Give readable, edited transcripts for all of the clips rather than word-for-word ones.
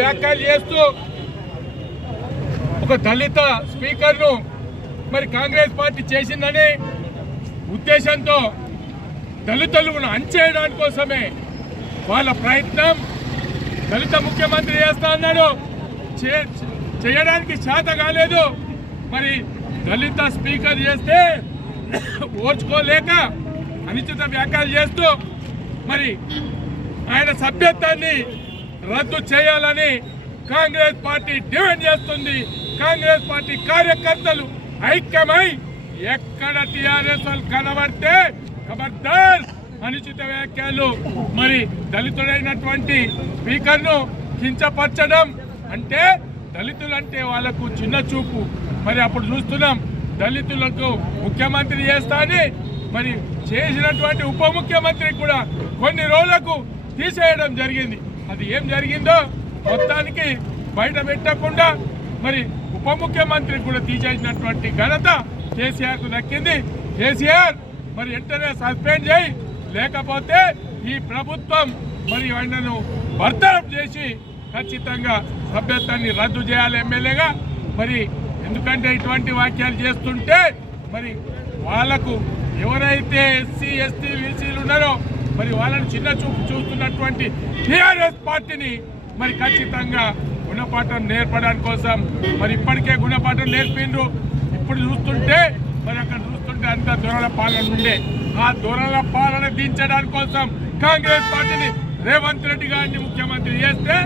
వ్యాఖ్యలు చేస్తూ ఒక దళిత స్పీకర్ను మరి కాంగ్రెస్ పార్టీ చేసిందని ఉద్దేశంతో దళితులను అంచేయడానికి కోసమే వాళ్ళ ప్రయత్నం. దళిత ముఖ్యమంత్రి చేస్తా అన్నాడు, చేయడానికి చేత కాలేదు. మరి దళిత స్పీకర్ చేస్తే ఓర్చుకోలేక అనుచిత వ్యాఖ్యలు చేస్తూ మరి ఆయన సభ్యత్వాన్ని రద్దు చేయాలని కాంగ్రెస్ పార్టీ డిమాండ్ చేస్తుంది. కాంగ్రెస్ పార్టీ కార్యకర్తలు ఐక్యమై ఎక్కడ టీఆర్ఎస్ కనబడితే ఖబర్దార్ అనుచిత వ్యాఖ్యలు మరి దళితుడైనటువంటి స్పీకర్ను కించపరచడం అంటే దళితులంటే వాళ్ళకు చిన్న చూపు. మరి అప్పుడు చూస్తున్నాం దళితులకు ముఖ్యమంత్రి చేస్తా అని మరి చేసినటువంటి ఉప ముఖ్యమంత్రి కూడా కొన్ని రోజులకు తీసేయడం జరిగింది. అది ఏం జరిగిందో మొత్తానికి బయట పెట్టకుండా మరి ఉప ముఖ్యమంత్రి కూడా తీసేసినటువంటి ఘనత కేసీఆర్కు దక్కింది. కేసీఆర్ మరి వెంటనే సస్పెండ్ చేయి, లేకపోతే ఈ ప్రభుత్వం మరి ఆయనను బర్తరఫ్ చేసి ఖచ్చితంగా సభ్యత్వాన్ని రద్దు చేయాలి ఎమ్మెల్యేగా. మరి ఎందుకంటే ఇటువంటి వ్యాఖ్యలు చేస్తుంటే మరి వాళ్లకు ఎవరైతే ఎస్సీ ఎస్టీ బీసీలు ఉన్నారో మరి వాళ్ళని చిన్న చూపు చూస్తున్నటువంటి టీఆర్ఎస్ పార్టీని మరి ఖచ్చితంగా గుణపాఠం నేర్పడానికి కోసం మరి ఇప్పటికే గుణపాఠం నేర్పిండ్రు. ఇప్పుడు చూస్తుంటే మరి అక్కడ చూస్తుంటే అంత దొరల పాలన ఉండే ఆ దొరల పాలన దించడానికి కోసం కాంగ్రెస్ పార్టీని రేవంత్ రెడ్డి గారిని ముఖ్యమంత్రి చేస్తే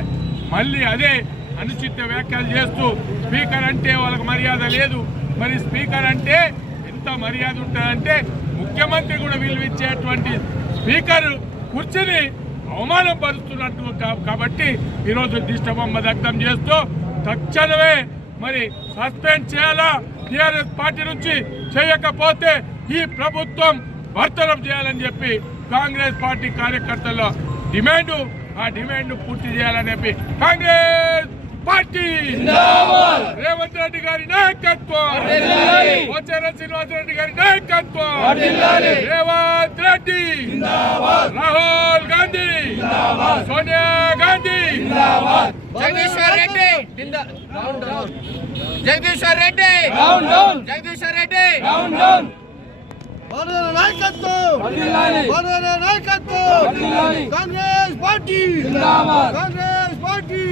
మళ్ళీ అదే అనుచిత వ్యాఖ్యలు చేస్తూ స్పీకర్ అంటే వాళ్ళకి మర్యాద లేదు. మరి స్పీకర్ అంటే ఎంత మర్యాద ఉంటుందంటే ముఖ్యమంత్రి కూడా విలువిచ్చేటువంటి స్పీకర్ కుర్చీని అవమానం పరుస్తున్నట్టు. కాబట్టి ఈరోజు దిష్టబొమ్మ దగ్ధం చేస్తూ తక్షణమే మరి సస్పెండ్ చేయాలా, టీఆర్ఎస్ పార్టీ నుంచి చేయకపోతే ఈ ప్రభుత్వం బర్తరఫ్ చేయాలని చెప్పి కాంగ్రెస్ పార్టీ కార్యకర్తల డిమాండు. ఆ డిమాండ్ పూర్తి చేయాలని చెప్పి కాంగ్రెస్ పార్టీ రేవంత్ రెడ్డి గారి నాయకత్వం, పోచారం శ్రీనివాసరెడ్డి గారి నాయకత్వం, రేవంత్ రెడ్డి, రాహుల్ గాంధీ, సోనియా గాంధీ, జగదీశ్వర్ రెడ్డి, జగదీశ్వర్ రెడ్డి, జగదీశ్వర్ రెడ్డి నాయకత్వం, కాంగ్రెస్ పార్టీ, కాంగ్రెస్ పార్టీ.